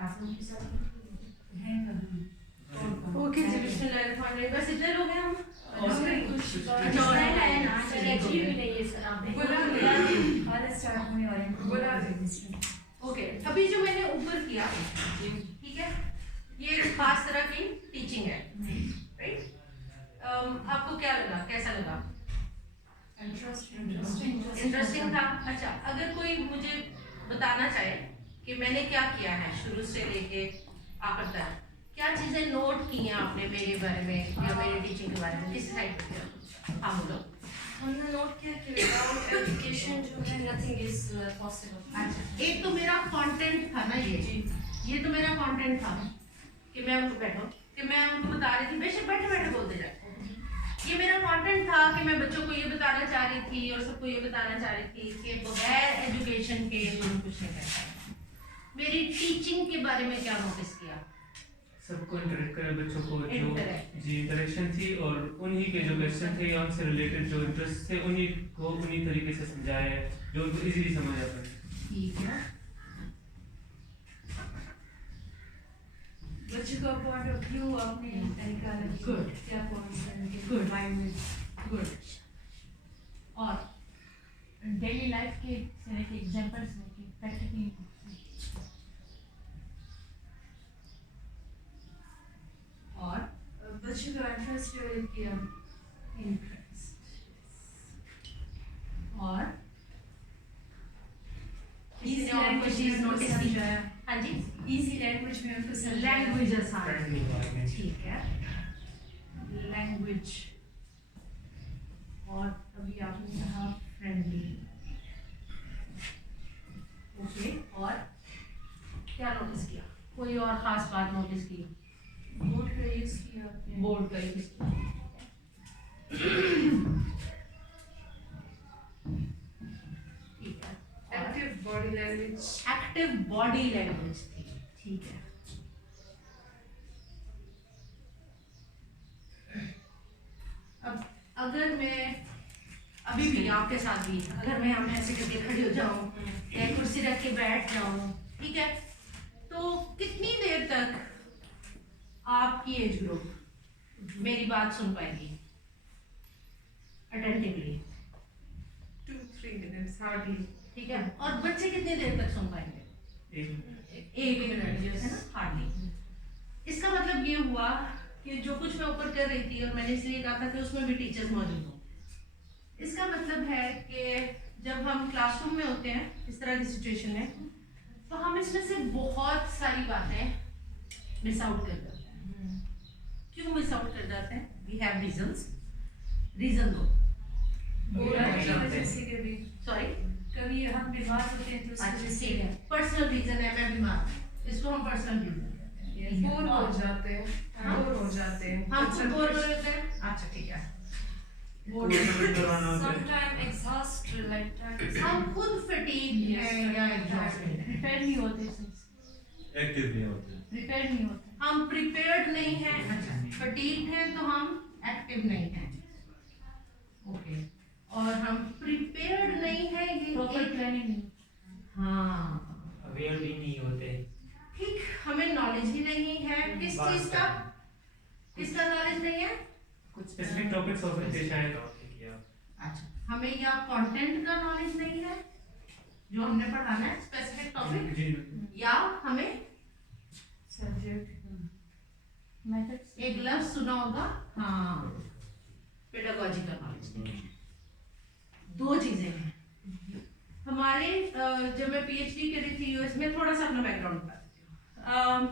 आप लोग के साथ हैं कभी? ओके जी, बिस्मिल्लाहिर्रहमानिर्रहीम। बस इतने लोग हैं हम। अच्छा और है ना, चलिए अच्छी भी नहीं है सर आपने हालत स्टार्ट होने वाले हैं। ओके, अभी जो मैंने ऊपर किया, ठीक है, ये खास तरह की टीचिंग है, राइट? आपको क्या लगा, कैसा लगा? इंटरेस्टिंग था। अच्छा, अगर कोई मुझे बताना चाहे कि मैंने क्या किया है शुरू से लेके आखिर तक, क्या चीजें नोट की हैं आपने मेरे बारे में या मेरे टीचिंग के बारे में, किस साइड पे किया? हाँ बोलो। हमने नोट किया कि विदाउट एजुकेशन जो है नथिंग इज पॉसिबल। अच्छा, एक तो मेरा कंटेंट था ना, ये तो मेरा कंटेंट था कि मैं उनको बता रही थी, बेशक बैठे बैठे बोलते जाए। ये मेरा कंटेंट था कि मैं बच्चों को ये बताना चाह रही थी और सबको ये बताना चाह रही थी कि बगैर एजुकेशन के हम कुछ नहीं कर सकते। मेरी टीचिंग के बारे में क्या नोटिस किया? सबको इंटरेक्ट करें, बच्चों को जो Interact। जी इंटरेक्शन थी और उन्हीं के जो क्वेश्चन थे या उनसे रिलेटेड जो इंटरेस्ट थे उन्हीं को उन्हीं तरीके से समझाया है जो उनको इजीली समझ आ पाए। ठीक है। बच्चों का पॉइंट ऑफ व्यू आपने निकाला कि Good। क्या पॉइंट्स हैं Good। माइंड में। गुड। और डेली लाइफ के से लेके एग्जांपल्स लेके प्रैक्टिकली और बच्चों का इंटरेस्ट डेवलप किया। इंटरेस्ट और इजी किसी ने और कोई लैंग्वेज चीज में नोटिस की? समझाया। हाँ जी, इजी लैंग्वेज में उनको समझाया। लैंग्वेजेस, हाँ Friendly environment। ठीक है, लैंग्वेज। और अभी आपने कहा फ्रेंडली। ओके, और क्या नोटिस किया? कोई और खास बात नोटिस की? बोर्ड का यूज किया आपने। बोर्ड का यूज किया। ठीक है। Active body language. Active body language थी, ठीक है। अब अगर मैं अभी भी आपके साथ भी अगर मैं हम ऐसे करके खड़ी हो जाऊं या कुर्सी रख के बैठ जाऊं, ठीक है, तो कितनी देर तक आपकी एज ग्रुप मेरी बात सुन पाएगी अटेंटिवली? 2-3 minutes hardly। ठीक है, और बच्चे कितनी देर तक सुन पाएंगे? एक मिनट जो है ना, हार्डली। इसका मतलब ये हुआ कि जो कुछ मैं ऊपर कर रही थी और मैंने इसलिए कहा था कि उसमें भी टीचर्स मौजूद हों। इसका मतलब है कि जब हम क्लासरूम में होते हैं इस तरह की सिचुएशन में, तो हम इसमें से बहुत सारी बातें मिस आउट कर जाते हैं। क्यों मिस आउट कर जाते हैं? We have reasons. रीजन दो। जैसे कभी सॉरी, कभी हम बीमार होते हैं तो अच्छा ठीक है, पर्सनल रीजन है, मैं बीमार हूँ, इसको हम पर्सनल रीजन कहते हैं। बोर हो जाते हैं। हाँ। बोर हो जाते हैं। हम खुद बोर हो रहे होते हैं। अच्छा ठीक है, कोई सबमिट करवाना होता है। Sometime exhaust like that. हम खुद फटीग हैं या एग्जॉस्टेड हैं, प्रिपेयर नहीं होते सर, एक्टिव नहीं होते। प्रिपेयर नहीं होते। हम प्रिपेयर्ड नहीं हैं, अच्छा फटीग्ड हैं तो हम एक्टिव नहीं हैं। ओके, और हम प्रिपेयर्ड नहीं हैं, ये प्रॉपर एक- प्लानिंग नहीं। हाँ अवेयर भी नहीं होते। ठीक, हमें नॉलेज ही नहीं है किस चीज का, किसका नॉलेज नहीं है? कुछ स्पेसिफिक टॉपिक्स हो सकते हैं शायद। अच्छा, हमें या कंटेंट का नॉलेज नहीं है जो हमने पढ़ाना है स्पेसिफिक टॉपिक, जी या हमें सब्जेक्ट। मेथड्स एक लफ्ज सुना होगा, हाँ, पेडागॉजिकल नॉलेज नहीं है। दो चीजें हैं हमारे। जब मैं पीएचडी कर रही थी यूएस में, थोड़ा सा अपना बैकग्राउंड बता देती हूँ।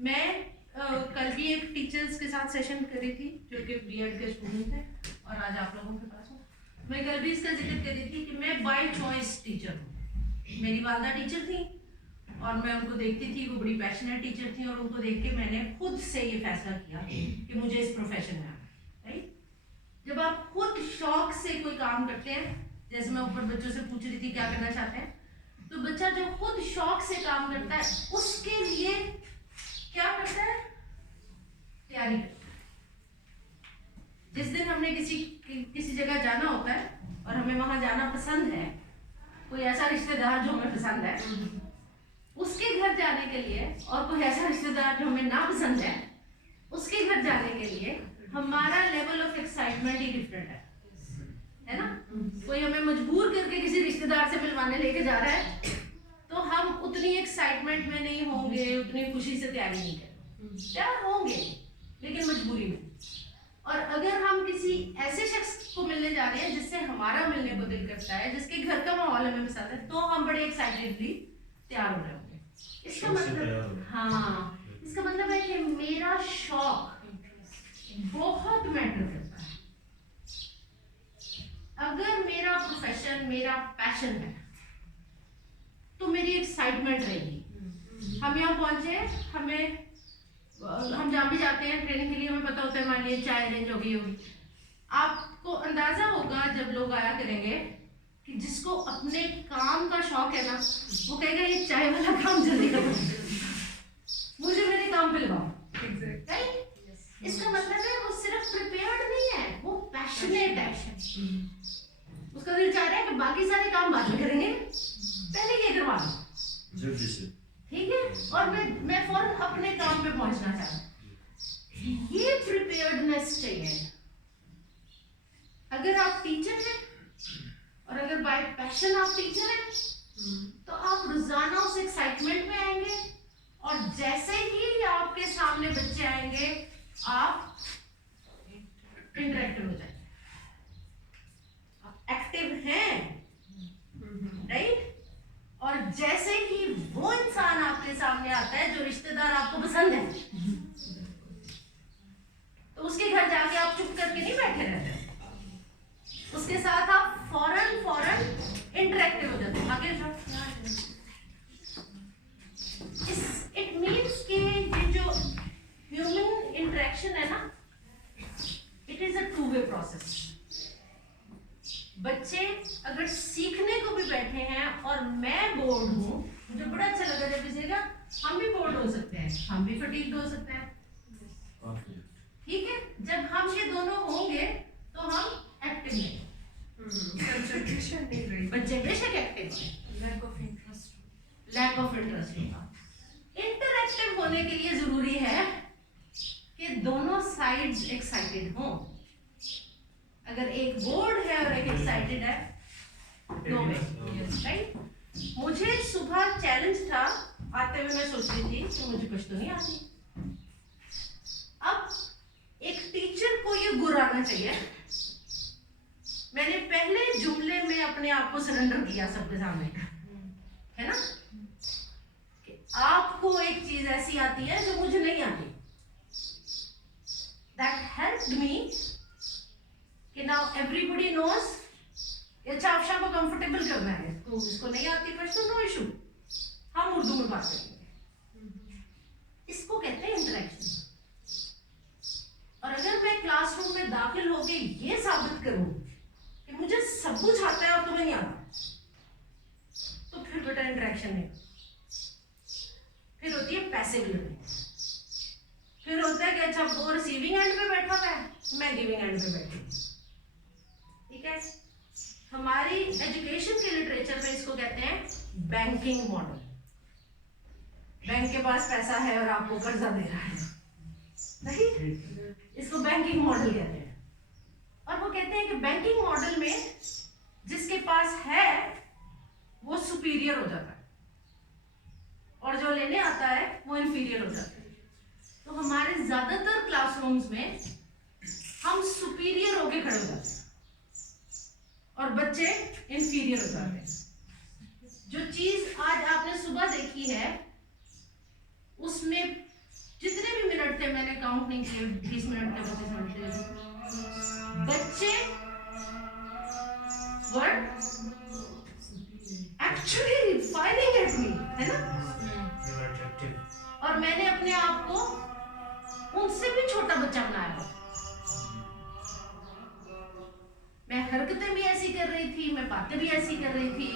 मैं कल भी एक टीचर्स के साथ सेशन कर रही थी जो कि बीएड के स्टूडेंट थे और आज आप लोगों के पास हूँ। मैं कल भी इसका जिक्र कर रही थी कि मैं बाय चॉइस टीचर हूँ। मेरी वालदा टीचर थी और मैं उनको देखती थी, वो बड़ी पैशनेट टीचर थी, और उनको देख के मैंने खुद से ये फैसला किया कि मुझे इस प्रोफेशन में आना है, राइट? जब आप खुद शौक से कोई काम करते हैं, जैसे मैं ऊपर बच्चों से पूछ रही थी क्या करना चाहते हैं, तो बच्चा जो खुद शौक से काम करता है उसके लिए क्या करता है? तैयारी करता है। जिस दिन हमने किसी जगह जाना होता है और हमें वहां जाना पसंद है, कोई ऐसा रिश्तेदार जो हमें पसंद है, उसके घर जाने के के लिए और कोई ऐसा रिश्तेदार जो हमें ना पसंद है उसके घर जाने के लिए हमारा level of excitement he different है ना। कोई हमें मजबूर करके किसी रिश्तेदार से मिलवाने लेके जा रहा है तो हम उतनी एक्साइटमेंट में नहीं होंगे, उतनी खुशी से तैयारी नहीं करेंगे, तैयार होंगे लेकिन मजबूरी में। और अगर हम किसी ऐसे शख्स को मिलने जा रहे हैं जिससे हमारा मिलने को दिल करता है, जिसके घर का माहौल हमें पसंद है, तो हम बड़े एक्साइटेडली तैयार हो रहे होंगे। इसका मतलब हाँ, इसका मतलब है कि मेरा शौक बहुत मैटर करता है। अगर मेरा प्रोफेशन मेरा पैशन है तो मेरी एक्साइटमेंट रहेगी। हम यहाँ पहुंचे, हम जहाँ भी जाते हैं ट्रेनिंग के लिए, हमें पता होता है मान लीजिए चाय अरेंज होगी। आपको अंदाजा होगा जब लोग आया करेंगे कि जिसको अपने काम का शौक है ना, वो कहेगा ये चाय वाला काम जल्दी करो, मुझे मेरे काम पे लगाओ। राइट? इसका मतलब है वो सिर्फ प्रिपेयर्ड नहीं है, वो पैशनेट है। उसका दिल चाह रहा है कि बाकी सारे काम बाद में करेंगे, पहले ये करवा लो, जल्दी से, ठीक है, और मैं फौरन अपने काम पे पहुंचना चाहता हूँ। ये प्रिपेयर्डनेस चाहिए। अगर आप टीचर हैं और अगर बाय पैशन आप टीचर हैं तो आप रोजाना उस एक्साइटमेंट में आएंगे और जैसे ही आपके सामने बच्चे आएंगे आप इंटरेक्टिव हो जाएंगे, आप एक्टिव हैं, राइट? और जैसे ही वो इंसान आपके सामने आता है जो रिश्तेदार आपको पसंद है, तो उसके घर जाके आप चुप करके नहीं बैठे रहते, उसके साथ आप फौरन इंटरेक्टिव हो जाते हैं। आगे इट मीन्स कि ये जो ह्यूमन इंटरेक्शन है ना, it is a two way process. बच्चे अगर सीखने को भी बैठे हैं और मैं बोर्ड हूँ, मुझे बड़ा अच्छा लगा जब किसी का, हम भी बोर्ड हो सकते हैं, हम भी फटीग हो सकते हैं, ठीक है। जब हम ये दोनों होंगे तो हम एक्टिव नहीं, बच्चे बेशक एक्टिव हैं, लैक ऑफ इंटरेस्ट होगा। इंटरएक्टिव होने के लिए जरूरी है कि दोनों साइड्स एक्साइटेड हों। अगर एक बोर्ड है और एक एक्साइटेड है, दो में, राइट? मुझे सुबह चैलेंज था, आते हुए मैं सोच रही थी कि मुझे कुछ तो नहीं आती। अब एक टीचर को ये गुराना चाहिए। मैंने पहले जुमले में अपने आप को सरेंडर किया सबके सामने, है ना, कि आपको एक चीज ऐसी आती है जो मुझे नहीं आती। That helped me कि now everybody knows कि अच्छा अफशा को कंफर्टेबल करना है, तो उसको नहीं आती प्रश्न, नो इशू, हम उर्दू में बात करेंगे। इसको कहते हैं इंटरेक्शन। और अगर मैं क्लासरूम में दाखिल होके ये साबित करूं कि मुझे सब कुछ आता है और तुम्हें नहीं आता, तो फिर बेटा इंटरेक्शन है, फिर होती है पैसिव लर्निंग। फिर होता है कि अच्छा वो रिसीविंग एंड पे बैठा हुआ है, मैं गिविंग एंड पे बैठी हूँ, ठीक है। हमारी एजुकेशन के लिटरेचर में इसको कहते हैं बैंकिंग मॉडल। बैंक के पास पैसा है और आपको कर्जा दे रहा है, नहीं, इसको बैंकिंग मॉडल कहते हैं। और वो कहते हैं कि बैंकिंग मॉडल में जिसके पास है वो सुपीरियर हो जाता है और जो लेने आता है वो इंफीरियर हो जाता है। तो हमारे ज्यादातर क्लासरूम्स में हम सुपीरियर होके खड़े हो जाते हैं और बच्चे इंफीरियर हो जाते हैं। जो चीज आज आपने सुबह देखी है उसमें जितने भी मिनट थे, मैंने काउंट नहीं किए, 20 मिनट थे, 25 मिनट थे, बच्चे were actually firing at me, है ना। और मैंने अपने आप को उनसे भी छोटा बच्चा बनाया। मैं हरकतें भी ऐसी कर रही थी, मैं बातें भी ऐसी कर रही थी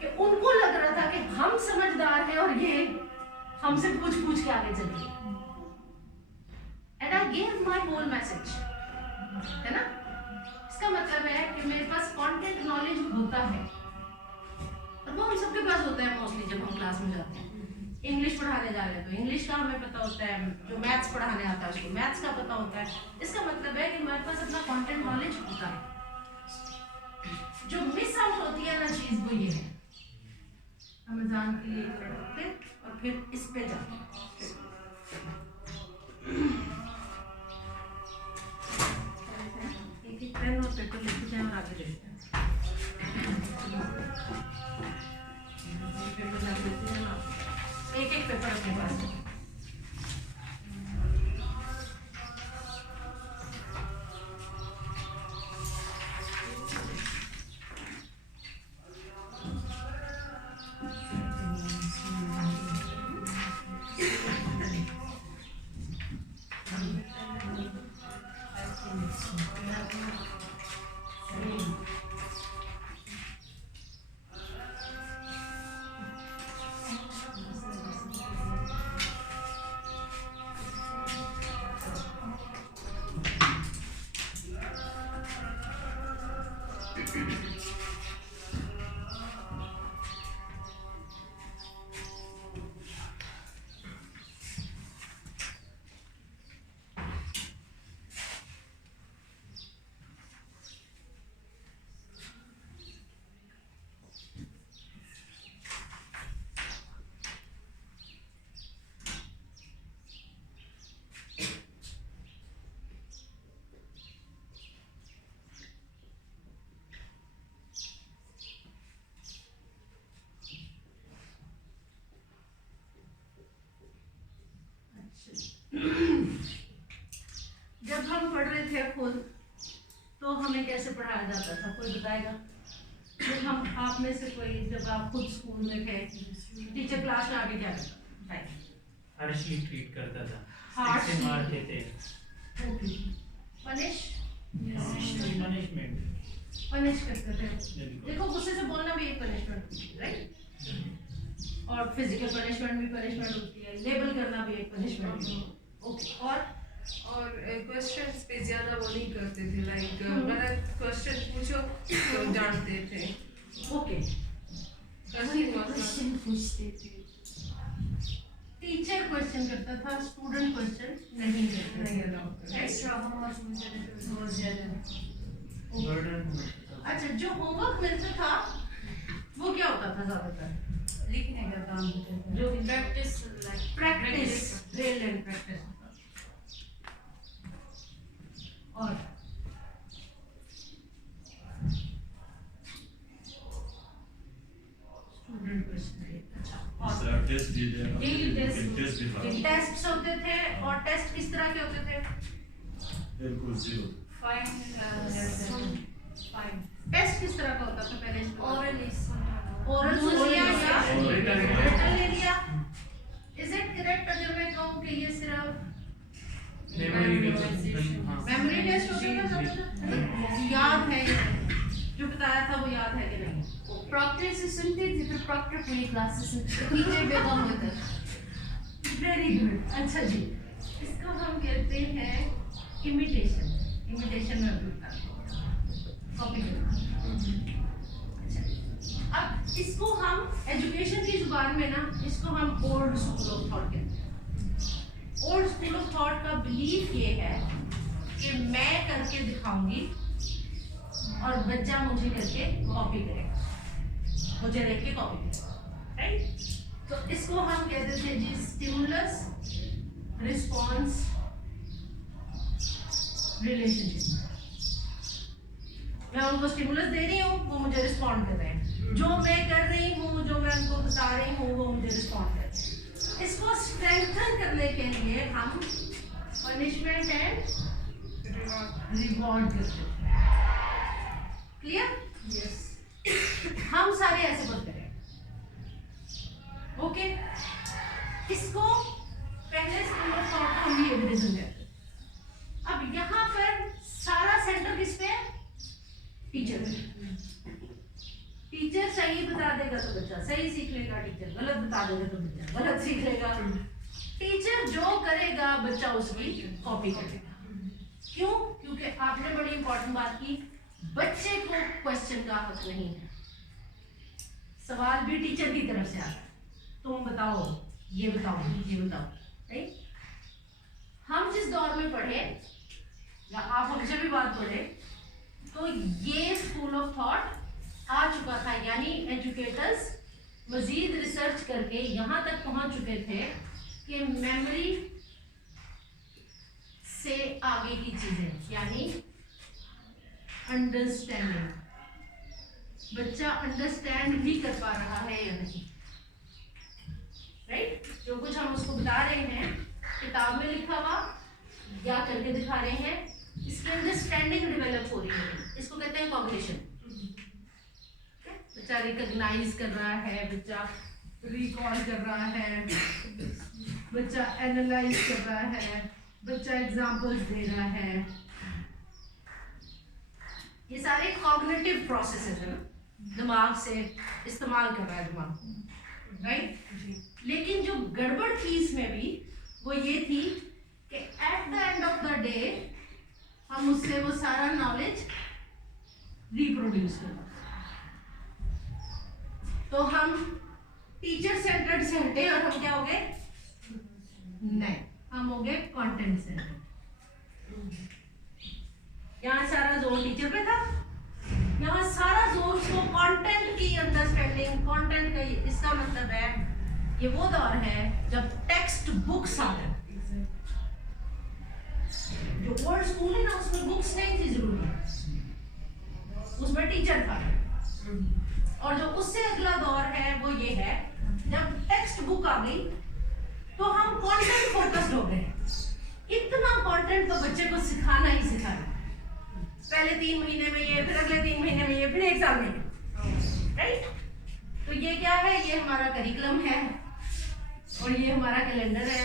कि उनको लग रहा था कि हम समझदार हैं और ये हमसे पूछ के आगे चल रही है। And I gave my whole message, है ना। इसका मतलब है कि मेरे पास कंटेंट नॉलेज होता है और वो हम सबके पास होता है मोस्टली जब हम क्लास में जाते हैं। इंग्लिश पढ़ाने जा रहे हैं तो इंग्लिश का हमें पता होता है, जो मैथ्स पढ़ाने आता है उसको मैथ्स का पता होता है। इसका मतलब है कि हमारे पास अपना कंटेंट नॉलेज होता है। जो मिस आउट होती है ना चीज वो ये है, अमेज़न के लिए पढ़ते और फिर इस पे जाते हैं। एक एक पेन और पेपर लेके जाए और आगे देखते हैं। पेपर रख देते हैं ना, एक एक पेपर अपने पास है। जब हम पढ़ रहे थे खुद तो हमें कैसे पढ़ाया जाता था, कोई बताएगा? जब हम आप में से कोई, जब आप खुद स्कूल में थे, टीचर क्लास में आगे क्या करता? हार्शली ट्रीट करता था, Harshly? से मारते थे। पनिश पनिशमेंट पनिश करते थे। देखो गुस्से से बोलना भी एक पनिशमेंट होती है, राइट? और फिजिकल पनिशमेंट भी पनिशमेंट होती है, लेबल करना भी एक पनिशमेंट है। ओके, और क्वेश्चंस पे ज्यादा वो नहीं करते थे, लाइक मतलब क्वेश्चन पूछो तो जानते थे। ओके, क्वेश्चन पूछते थे। टीचर क्वेश्चन करता था, स्टूडेंट क्वेश्चन नहीं करता। एक्स्ट्रा होमवर्क मुझे बहुत ज्यादा। बर्डन। अच्छा, जो होमवर्क मिलता था वो क्या होता था ज्यादातर? लिखने का काम होता था। जो practice like practice, drill and practice. और स्टूडेंट क्वेश्चन। अच्छा, इस तरह टेस्ट दिए जाए, Daily test. टेस्ट दिखा टेस्ट्स होते थे, और टेस्ट किस तरह के होते थे? बिल्कुल जीरो। फाइन टेस्ट किस तरह का होता था पहले? orally ओरल हो लिया या Written. रिटन ले लिया? इज इट करेक्ट अगर मैं कहूं कि ये सिर्फ मेमोरी मेमोरी टेस्ट होता था? याद है ये? जो बताया था वो याद है कि नहीं? प्रॉक्टर से सुनते थे, फिर प्रॉक्टर पूरी क्लासेस सुनते, टीचर बेगम होता था। Very good. अच्छा जी, इसको हम कहते हैं इमिटेशन। इमिटेशन में कॉपी करना। अच्छा, अब इसको हम एजुकेशन की जुबान में ना, इसको हम ओल्ड स्कूल ऑफ थॉट कहते हैं। ओल्ड स्कूल ऑफ थॉट का बिलीफ ये है कि मैं करके दिखाऊंगी और बच्चा मुझे करके कॉपी करेगा, मुझे देख के कॉपी करेगा, राइट? तो इसको हम कहते थे जी स्टिमुलस रिस्पॉन्स रिलेशनशिप। मैं उनको स्टिमुलस दे रही हूँ, वो मुझे रिस्पॉन्ड कर रहे हैं। जो मैं कर रही हूँ, जो मैं उनको बता रही हूँ, वो मुझे रिस्पॉन्ड कर रहे हैं। इसको स्ट्रेंथन करने के लिए हम पनिशमेंट एंड रिवॉर्ड करते हैं। क्लियर? यस। हम सारे ऐसे पढ़ते हैं। ओके, इसको पहले स्कूल ऑफ थॉट को हम ये डिवीजन कहते हैं। अब यहाँ पर सारा सेंटर किस पे है? टीचर पे। टीचर सही बता देगा तो बच्चा सही सीख लेगा, टीचर गलत बता देगा तो बच्चा गलत सीख लेगा। टीचर जो करेगा बच्चा उसकी कॉपी करेगा। क्यों? क्योंकि आपने बड़ी इंपॉर्टेंट बात की, बच्चे को क्वेश्चन का हक नहीं है। सवाल भी टीचर की तरफ से आता है, तुम बताओ ये बताओ, राइट। हम जिस दौर में पढ़े या आप अक्सर भी बात पढ़े तो ये स्कूल ऑफ थॉट आ चुका था, यानी एजुकेटर्स मजीद रिसर्च करके यहाँ तक पहुँच चुके थे कि मेमोरी से आगे की चीजें, यानी अंडरस्टैंडिंग, बच्चा अंडरस्टैंड भी कर पा रहा है या नहीं, राइट। जो कुछ हम उसको बता रहे हैं किताब में लिखा हुआ या करके दिखा रहे हैं, इसकी अंडरस्टैंडिंग डेवलप हो रही है, इसको कहते हैं कॉग्निशन। बच्चा रिकॉग्नाइज कर रहा है, बच्चा रिकॉल कर रहा है, बच्चा एनालाइज कर रहा है, बच्चा एग्जांपल्स दे रहा है। ये सारे कॉग्निटिव प्रोसेसेस है ना, दिमाग से इस्तेमाल कर रहा है दिमाग, राइट। लेकिन जो गड़बड़ थी इसमें भी वो ये थी कि at the end of the day हम उससे वो सारा नॉलेज रिप्रोड्यूस कर, तो हम टीचर सेंटर्ड से हटे और हम क्या हो गए, नहीं, हम हो गए कंटेंट सेंटर्ड। यहाँ सारा जोर टीचर पे था, यहाँ सारा जोर उसको कंटेंट की अंडरस्टैंडिंग, कंटेंट का, इसका मतलब है ये वो दौर है जब टेक्स्ट बुक्स आ गए। जो ओल्ड स्कूल है ना उसमें बुक्स नहीं थी जरूरी, उसमें टीचर था। और जो उससे अगला दौर है वो ये है जब टेक्स्ट बुक आ गई तो हम कंटेंट फोकस्ड हो गए। इतना कंटेंट तो बच्चे को सिखाना ही सिखाना, पहले 3 महीने में ये, फिर अगले 3 महीने में ये, फिर 1 साल में, राइट। तो ये क्या है, ये हमारा करिकुलम है और ये हमारा कैलेंडर है।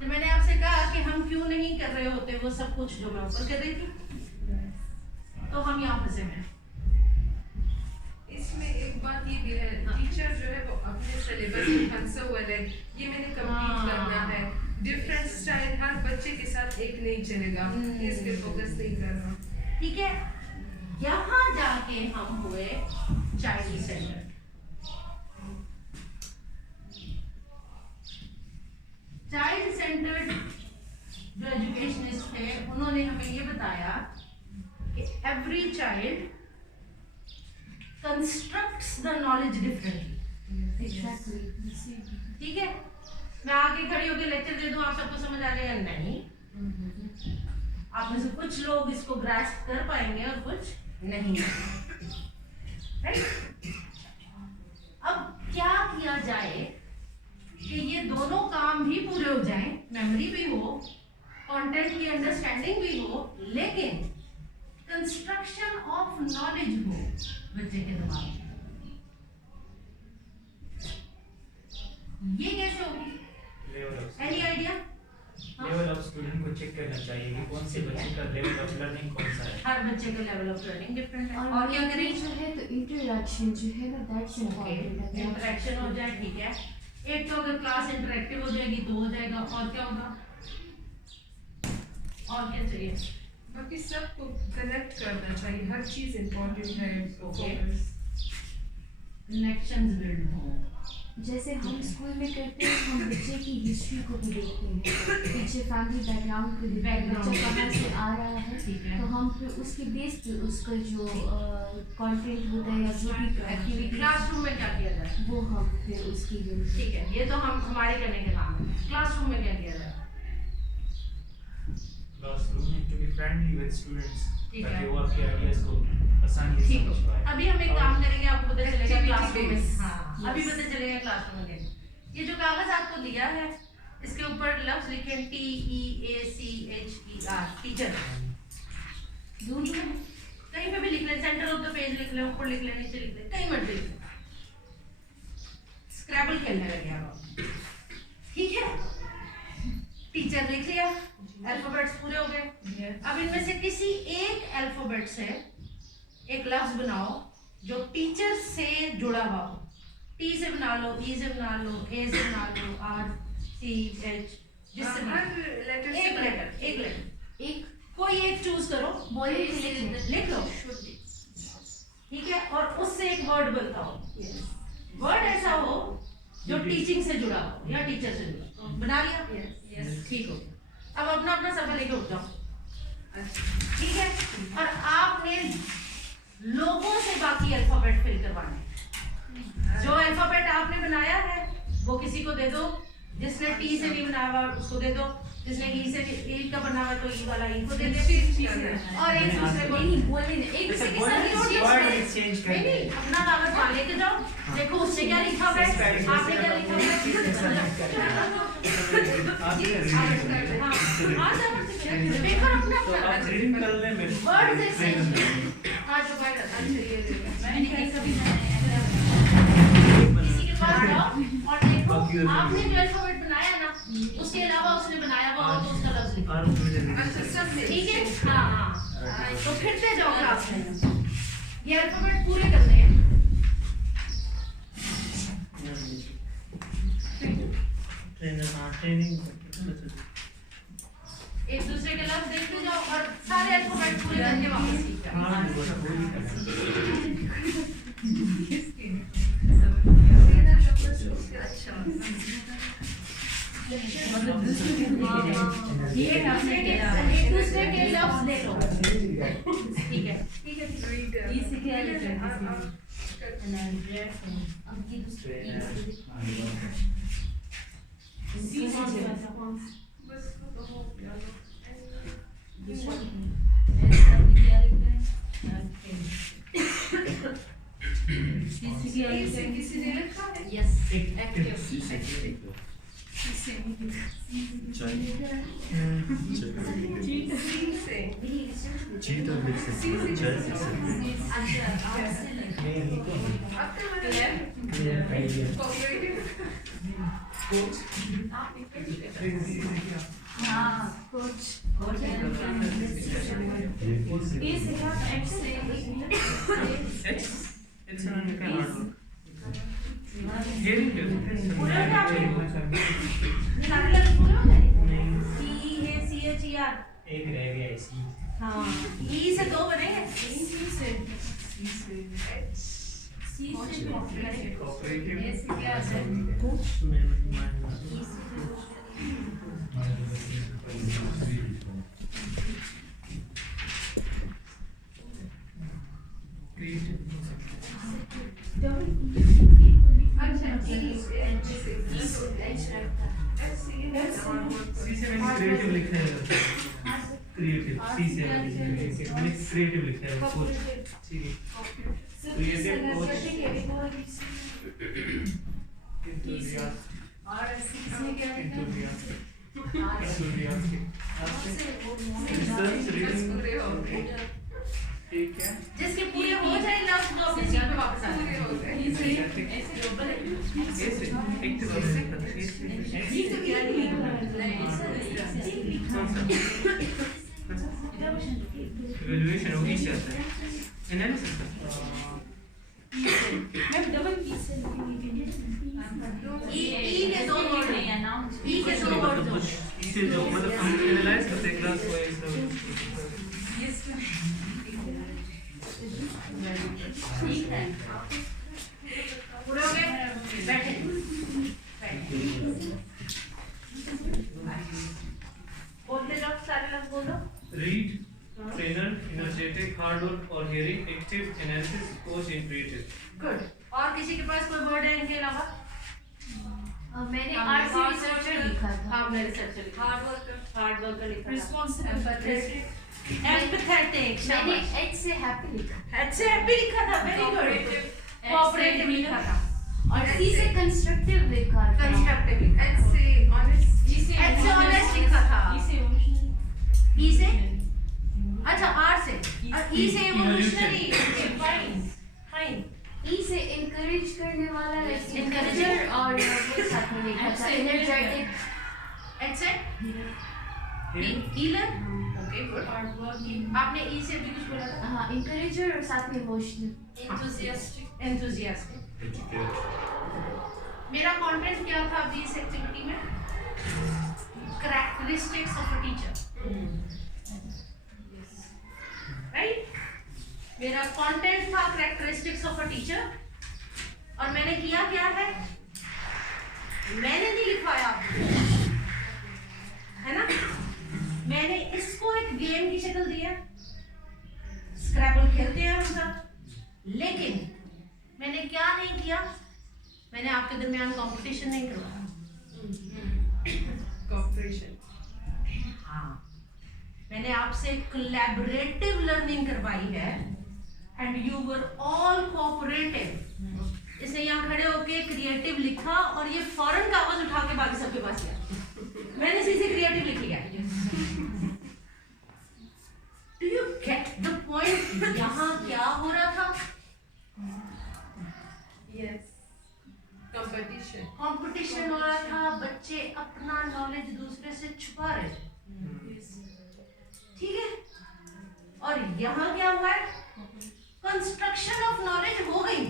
तो मैंने आपसे कहा कि हम क्यों नहीं कर रहे होते वो सब कुछ जो मैं ऊपर कर रही थी, तो हम यहाँ फंसे हैं। इसमें एक बात ये भी है, टीचर जो है वो अपने सिलेबस में फंसा हुआ है, ये मैंने कंप्लीट करना है, डिफरेंट स्टाइल हर बच्चे के साथ एक नहीं चलेगा, इस पे फोकस नहीं करना, ठीक है। यहाँ जाके हम हुए चाइल्ड सेंटर। चाइल्ड सेंटर्ड जो एजुकेशनिस्ट थे उन्होंने हमें ये बताया कि every child constructs the knowledge differently. ठीक है, मैं आके खड़ी होकर लेक्चर दे दूं, आप सबको समझ आ जाएगा? नहीं, आप में से कुछ लोग इसको ग्रास्प कर पाएंगे और कुछ नहीं, राइट। अब क्या किया जाए कि ये दोनों काम भी पूरे हो जाएं, मेमोरी भी हो, कंटेंट की अंडरस्टैंडिंग भी हो, लेकिन कंस्ट्रक्शन ऑफ नॉलेज हो बच्चे के दिमाग में। ये कैसे होगी? Any idea? Level of student को चेक करना चाहिए कि कौन से बच्चे का लेवल ऑफ लर्निंग कौन सा है। हर बच्चे का लेवल ऑफ लर्निंग डिफरेंट है। और क्या करें? जो है तो इंटरेक्शन जो है ना, दैट्स इम्पोर्टेंट है। इंटरेक्शन हो जाए, ठीक है। एक तो अगर क्लास इंटरेक्टिव हो जाएगी तो हो जाएगा, और क्या होगा, और क्या चाहिए? बाकी सबको कनेक्ट करना चाहिए, हर चीज इम्पोर्टेंट है। कनेक्शंस बिल्ड हो, जैसे हम स्कूल में करते हैं, हम बच्चे की हिस्ट्री को भी देखते हैं, पीछे फैमिली बैकग्राउंड को देखते हैं, बच्चा कहाँ से आ रहा है, ठीक है। तो हम फिर उसके बेस पे उसका जो कंटेंट होता है या जो भी एक्टिविटी क्लासरूम में क्या किया जाए वो हम फिर उसकी ठीक है। ये तो हम हमारे करने के काम है। क्लासरूम में क्या किया जाए? क्लासरूम में to be friendly with students ठीक ताकि है। वो आपके आइडियाज को आसानी से ठीक समझ है, पाए। अभी हम एक काम करेंगे, आपको पता चलेगा Activity क्लासरूम में। based। हाँ, अभी पता चलेगा क्लासरूम में कैसे। ये जो कागज आपको दिया है इसके ऊपर लफ्ज लिखे TEACHER, टीचर। ठीक है, कहीं पे भी लिख लें, सेंटर ऑफ द पेज लिख लें, ऊपर लिख लें, नीचे लिख लें, कहीं मर्जी लिख लें। स्क्रैबल खेलने लगे आप, ठीक है। टीचर लिख लिया, अल्फाबेट्स पूरे हो गए। अब इनमें से किसी एक अल्फाबेट से एक लफ्ज बनाओ जो टीचर से जुड़ा हुआ हो। टी से बना लो, ई से बना लो, ए से बना लो, आर सी एच, जिससे हर लेटर एक लेटर एक कोई एक चूज करो, बोले लिख लो, ठीक है। और उससे एक वर्ड बताओ, वर्ड ऐसा हो जो टीचिंग से जुड़ा हो या टीचर से जुड़ा हो। बना लिया? ठीक हो गया। अब अपना अपना सफा लेके उठ जाओ, ठीक है? और आपने लोगों से बाकी अल्फाबेट फिल करवाने हैं। जो अल्फाबेट आपने बनाया है वो किसी को दे दो, जिसने टी से नहीं बनाया हुआ उसको दे दो, जिसने ई से ई का बना हुआ तो ई वाला ई को दे दे, और एक दूसरे को नहीं बोलने दे, एक दूसरे के साथ एक्सचेंज कर नहीं अपना कागज वहाँ लेके जाओ, देखो उसने क्या लिखा हुआ है, आपने क्या लिखा हुआ है। पेपर अपना आप रीडिंग कर लें मेरे वर्ड एक्सचेंज। हाँ जो वर्ड मैंने कभी किसी के पास जाओ और देखो आपने जो अल्फाबेट बनाया ना उसके अलावा उसने बनाया हुआ हो तो उसका लफ्ज लिखो। अच्छा सब में ठीक है? हाँ हाँ तो फिरते जाओ क्लास में, ये अल्फाबेट पूरे करने हैं। ट्रेनिंग एक दूसरे के लफ्ज देखते जाओ और सारे अल्फाबेट पूरे करके वापस सीख जाओ। ये एक दूसरे के लफ्ज ले लो, ठीक है? किसी ने लिखा है यस एक रह गया इसी हाँ ई से दो बने हैं। क्रिएटिव लिखा है, क्रिएटिव सी से क्रिएटिव लिखा है कोच, ठीक है? क्रिएटिव कोच ठीक है? जिसके पूरे हो जाए लफ्ज तो अपनी सीट पे वापस आ जाए। इवैल्यूएशन होगी क्या आता है? एनालिसिस ई के दो वर्ड हैं, ई के दो वर्ड दो। इसे जो मतलब हम एनालाइज करते हैं क्लास वाइज ठीक है पूरे हो गए? बैठे बोलते जाओ, सारे लफ्ज बोलो। Read, trainer, energetic, hard work और hearing, active, analysis, coach, in creative. Good. और किसी के पास कोई वर्ड है इनके अलावा? मैंने आर्ट रिसर्चर लिखा था। हाँ मैंने रिसर्चर लिखा, हार्ड वर्कर लिखा, रिस्पॉन्सिबल, एम्पैथेटिक, मैंने एच से हैप्पी लिखा अच्छे हैप्पी लिखा था, वेरी गुड। कोऑपरेटिव लिखा था और सी से कंस्ट्रक्टिव लिखा था। कंस्ट्रक्टिव लिखा था, ऐसे ऑनेस्ट एच से ऑनेस्ट लिखा था, ई से अच्छा आर से और ई से इवोल्यूशनरी, फाइन फाइन। ई से encourage करने वाला encourager और वो साथ में लिखा था energetic। एच से हीलर, ओके गुड। आपने ई से भी कुछ बोला था? हाँ encourager और साथ में emotional। एंथुसियास्टिक। मेरा कंटेंट क्या था अभी इस एक्टिविटी में? Characteristics of a teacher, right? मेरा कंटेंट था कैरेक्टरिस्टिक्स ऑफ अ टीचर और मैंने किया क्या है? मैंने नहीं लिखवाया आपको, है ना। मैंने इसको एक गेम की शक्ल दी है, स्क्रैबल खेलते हैं हम सब, लेकिन मैंने क्या नहीं किया, मैंने आपके दरमियान कंपटीशन नहीं करवाया। कॉपरेशन, हाँ, मैंने आपसे कोलैबोरेटिव लर्निंग करवाई है and you were all cooperative. इसने यहाँ खड़े होके क्रिएटिव लिखा और ये फौरन कागज उठा के बाकी सबके पास गया। मैंने सीधे क्रिएटिव लिखी है। Do you get the point? यहाँ क्या हो रहा था? यस, कंपटीशन, कंपटीशन हो रहा था, बच्चे अपना नॉलेज दूसरे से छुपा रहे थे, ठीक है। और यहाँ क्या हुआ है? कंस्ट्रक्शन ऑफ नॉलेज हो गई।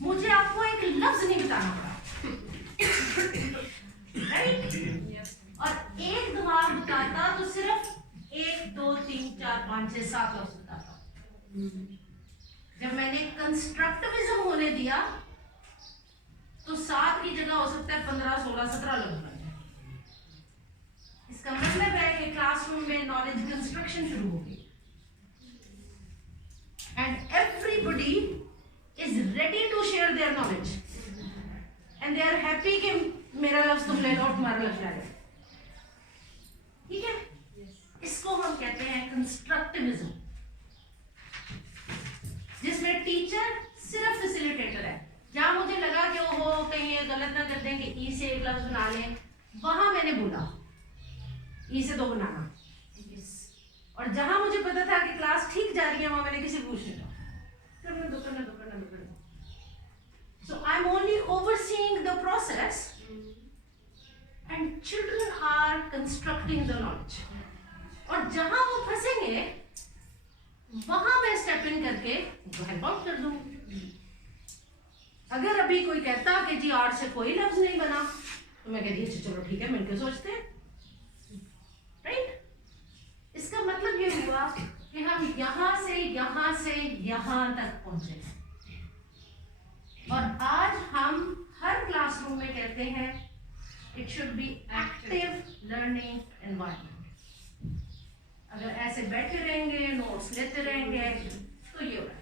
मुझे आपको एक लफ्ज नहीं बताना पड़ा, राइट? और एक दिमाग बताता तो सिर्फ 1 2 3 4 5 6 7 लफ्ज बताता। जब मैंने कंस्ट्रक्टिविज्म होने दिया तो 7 की जगह हो सकता है 15 16 17 लफ्ज बन जाए। इसका मतलब है कि क्लासरूम में नॉलेज कंस्ट्रक्शन शुरू हो गई and everybody is ready to share their knowledge and they are happy कि मेरा लफ्ज तुम ले लो, तुम्हारा लफ्ज ले लो, ठीक है। इसको हम कहते हैं कंस्ट्रक्टिविज्म, जिसमें टीचर सिर्फ फैसिलिटेटर है। जहां मुझे लगा कि ओहो कहीं ये गलत ना कर दें कि ई से एक लफ्ज बना लें, वहां मैंने बोला ई से 2 बनाना, और जहां मुझे पता था कि क्लास ठीक जा रही है वहां मैंने किसी को पूछने का करना दो। So I'm only overseeing the process and children are constructing the knowledge. और जहां वो फंसेंगे वहां मैं स्टेप इन करके हेल्प आउट कर दूंगी। अगर अभी कोई कहता कि जी आर्ट से कोई लफ्ज नहीं बना तो मैं कहती अच्छा चलो ठीक है, मिलकर सोचते हैं, राइट। इसका मतलब ये हुआ कि हम यहां से यहां तक पहुंचे, और आज हम हर क्लासरूम में कहते हैं it should be active learning environment. अगर ऐसे बैठे रहेंगे नोट्स लेते रहेंगे तो ये होगा,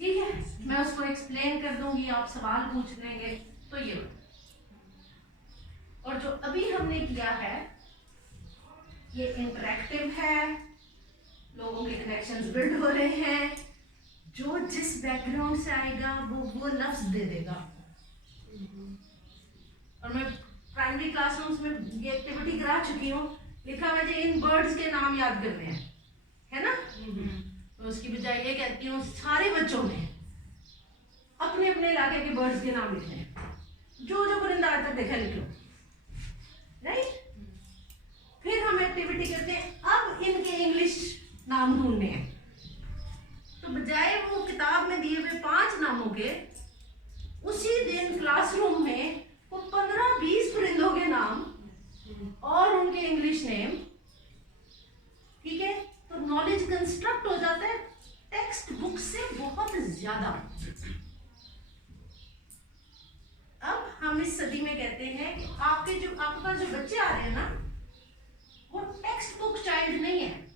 ठीक है। मैं उसको एक्सप्लेन कर दूंगी, आप सवाल पूछ लेंगे तो ये होगा। और जो अभी हमने किया है ये इंटरेक्टिव है, लोगों के कनेक्शंस बिल्ड हो रहे हैं, जो जिस बैकग्राउंड से आएगा वो लफ्ज दे देगा। और मैं प्राइमरी क्लासरूम्स में ये एक्टिविटी करा चुकी हूँ, लिखा मुझे इन बर्ड्स के नाम याद करने हैं, है ना। तो उसकी बजाय ये कहती हूँ सारे बच्चों ने अपने अपने इलाके के बर्ड्स के नाम लिखने हैं, जो परिंदा आज तक देखा लिख लो, राइट। फिर हम एक्टिविटी करते हैं, अब इनके इंग्लिश नाम ढूंढने हैं, तो बजाय वो किताब में दिए हुए 5 नामों के, उसी दिन क्लासरूम में वो 15-20 परिंदों के नाम और उनके इंग्लिश नेम, ठीक है। तो नॉलेज कंस्ट्रक्ट हो जाता है टेक्स्ट बुक से बहुत ज्यादा। अब हम इस सदी में कहते हैं कि आपके पास जो बच्चे आ रहे हैं ना, वो टेक्स्ट बुक चाइल्ड नहीं है,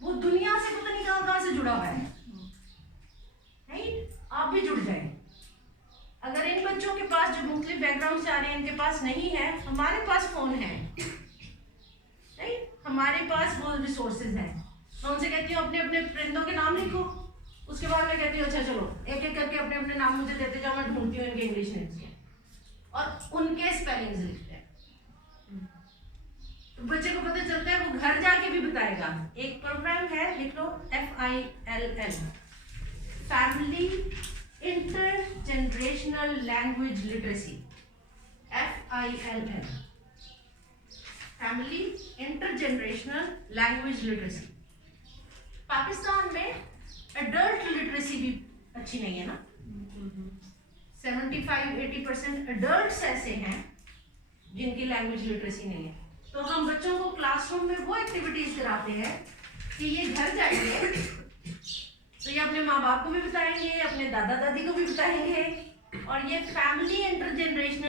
वो दुनिया से पता नहीं कहां से जुड़ा हुआ है, राइट। आप भी जुड़ जाए। अगर इन बच्चों के पास जो मुख्तलिफ बैकग्राउंड से आ रहे हैं इनके पास नहीं है, हमारे पास फोन है, राइट, हमारे पास वो रिसोर्सेज हैं। मैं उनसे कहती हूँ अपने अपने परिंदों के नाम लिखो, उसके बाद मैं कहती हूँ अच्छा चलो एक एक करके अपने अपने नाम मुझे देते जाओ, मैं ढूंढती हूँ इनके इंग्लिश नेम्स और उनके स्पेलिंग्स लिखते हैं। तो बच्चे को पता चलता है, वो घर जाके भी बताएगा। एक प्रोग्राम है, लिख लो FILL, family intergenerational language literacy, FILL, family intergenerational language literacy. Pakistan में एडल्ट लिटरेसी भी अच्छी नहीं है ना, 75-80% एडल्ट्स ऐसे हैं जिनकी लैंग्वेज लिटरेसी नहीं है। तो हम बच्चों को क्लासरूम में वो एक्टिविटीज कराते हैं कि ये घर जाएंगे तो ये अपने माँ बाप को भी बताएंगे, अपने दादा दादी को भी बताएंगे और ये फैमिली